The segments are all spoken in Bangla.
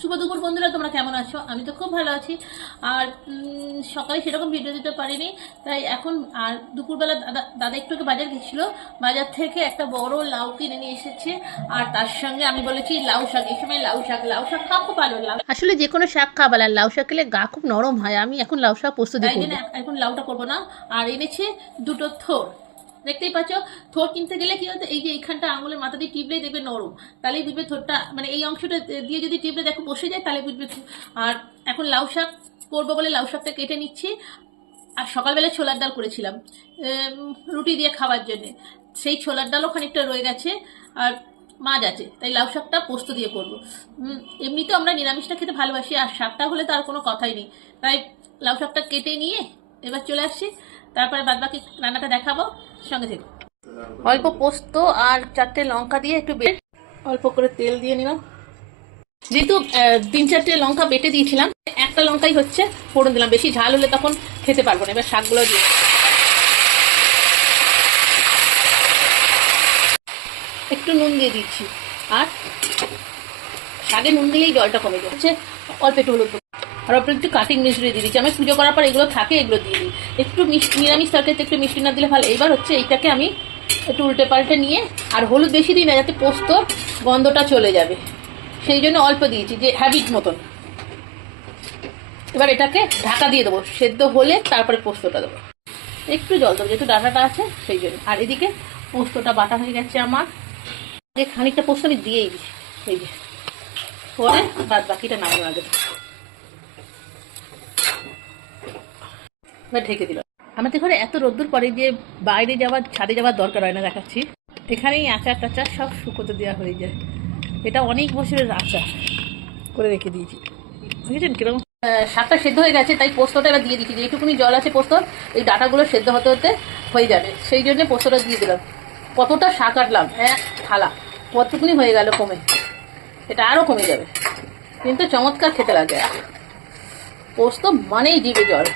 শুভ দুপুর বন্ধুরা, তোমরা কেমন আছো? আমি তো খুব ভালো আছি। আর সকালে সেরকম ভিডিও দিতে পারিনি, তাই এখন আর দুপুরবেলা দাদা একটু বাজার গেছিলো, বাজার থেকে একটা বড় লাউ কিনে নিয়ে এসেছে। আর তার সঙ্গে আমি বলেছি লাউ শাক, এই সময় লাউ শাক খাওয়া খুব ভালো। লাউ আসলে যে কোনো শাক খাওয়া ভালো, লাউ শাক খেলে গা খুব নরম হয়। আমি এখন লাউ শাক পোস্ত দিয়ে করবো, এখন লাউটা করবো না। আর এনেছে দুটো থোড়, দেখতেই পাচ্ছ। থোড় কিনতে গেলে কি হতো, এই যে এইখানটা আঙুলের মাথা দিয়ে টিপলেই দেখবে নরম, তাহলেই বুঝবে থোড়টা, মানে এই অংশটা দিয়ে যদি টিপলে দেখো বসে যায় তাহলে বুঝবে। আর এখন লাউ শাক করবো বলে লাউ শাকটা কেটে নিচ্ছি। আর সকালবেলা ছোলার ডাল করেছিলাম রুটি দিয়ে খাওয়ার জন্য, সেই ছোলার ডালও খানিকটা রয়ে গেছে। আর মাছ আছে, তাই লাউ শাকটা পোস্ত দিয়ে করবো। এমনিতেও আমরা নিরামিষটা খেতে ভালোবাসি, আর শাকটা হলে তো আর কোনো কথাই নেই। তাই লাউ শাকটা কেটে নিয়ে এবার চলে আসছি, তারপরে বাদবাকি রান্নাটা দেখাবো, সঙ্গে থেকে। অল্প পোস্ত আর 4টে লঙ্কা দিয়ে একটু অল্প করে তেল দিয়ে নিলাম। যেহেতু 3-4টে লঙ্কা বেটে দিয়েছিলাম, একটা লঙ্কাই হচ্ছে ফোড়ন দিলাম, বেশি ঝাল হলে তখন খেতে পারবো না। এবার শাকগুলো দিয়ে একটু নুন দিয়ে দিচ্ছি। আর শাকে নুন দিলেই জলটা কমে যাচ্ছে। অল্প একটু হলুদ আর অল্প একটু কাটিং মিষ্টি দিয়ে দিচ্ছি। আমি পুজো করার পর এগুলো থাকে, এগুলো দিয়ে দিই। একটু মিষ্টি, নিরামিষ তরকারিতে একটু মিষ্টি না দিলে ভালো। এইবার হচ্ছে এইটাকে আমি একটু উল্টে পাল্টে নিয়ে, আর হলুদ বেশি দিই না, যাতে পোস্ত গন্ধটা চলে যাবে, সেই জন্য অল্প দিয়েছি, যে হ্যাবিট মতন। এবার এটাকে ঢাকা দিয়ে দেবো, সেদ্ধ হলে তারপরে পোস্তটা দেবো। একটু জল দেবো যেহেতু ডাঁটাটা আছে, সেই জন্য। আর এদিকে পোস্তটা বাটা হয়ে গেছে আমার, যে খানিকটা পোস্ত আমি দিয়েই দিই, এই যে পরে বাদ বাকিটা নামানো আগে। এবার ঢেকে দিল। আমাদের ঘরে এত রোদ্দুর পরে যে বাইরে যাওয়ার, ছাদে যাওয়ার দরকার হয় না, দেখাচ্ছি। এখানেই আচার টাচার সব শুকোতে দেওয়া হয়ে যায়। এটা অনেক বছরের আচার করে রেখে দিয়েছি, বুঝেছেন কিরকম। শাকটা সেদ্ধ হয়ে গেছে, তাই পোস্তটা এবার দিয়ে দিচ্ছি। যেটুকুনি জল আছে পোস্ত, এই ডাঁটাগুলো সেদ্ধ হতে হতে হয়ে যাবে, সেই জন্য পোস্তটা দিয়ে দিলাম। কতটা শাক কাটলাম, থালা কতটুকুনি হয়ে গেল কমে, এটা আরও কমে যাবে, কিন্তু চমৎকার খেতে লাগে। পোস্ত মানেই জিভে জল।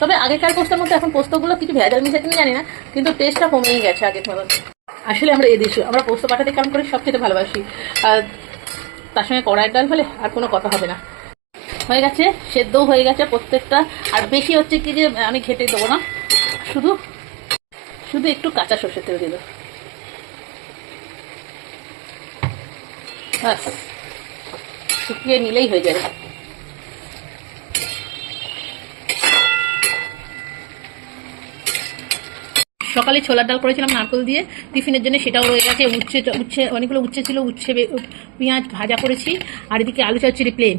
তবে আগেকার পোস্তের মধ্যে এখন পোস্তগুলো কিছু ভেজাল মিশে কিনা জানি না, কিন্তু টেস্টটা কমেই গেছে আগের মতন। আসলে আমরা এদেশে আমরা পোস্ত পাঠাতে কেমন করে সব খেতে ভালোবাসি, আর তার সঙ্গে কড়াইয়ের ডাল হলে আর কোনো কথা হবে না। হয়ে গেছে, সেদ্ধও হয়ে গেছে প্রত্যেকটা। আর বেশি হচ্ছে কি যে আমি ঘেটে দেবো না, শুধু শুধু একটু কাঁচা সর্ষের তেল দিয়ে দেবো, ব্যাস, শুকিয়ে নিলেই হয়ে যাবে। সকালে ছোলার ডাল করেছিলাম নারকেল দিয়ে টিফিনের জন্য, সেটাও রয়ে গেছে। উচ্ছে অনেকগুলো উচ্ছে ছিল, উচ্ছে পেঁয়াজ ভাজা করেছি। আর এদিকে আলু চচ্চড়ি প্লেন,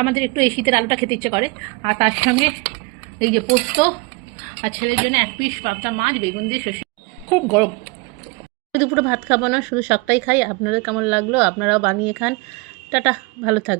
আমাদের একটু এই শীতের আলুটা খেতে ইচ্ছে করে। আর তার সঙ্গে এই যে পোস্ত, আর ছেলের জন্য 1 পিস পাবদা মাছ বেগুন দিয়ে শসা। খুব গরম। দুপুরে ভাত খাবো না, শুধু শাকটাই খাই। আপনাদের কেমন লাগলো? আপনারাও বানিয়ে খান। টাটা, ভালো থাকবে।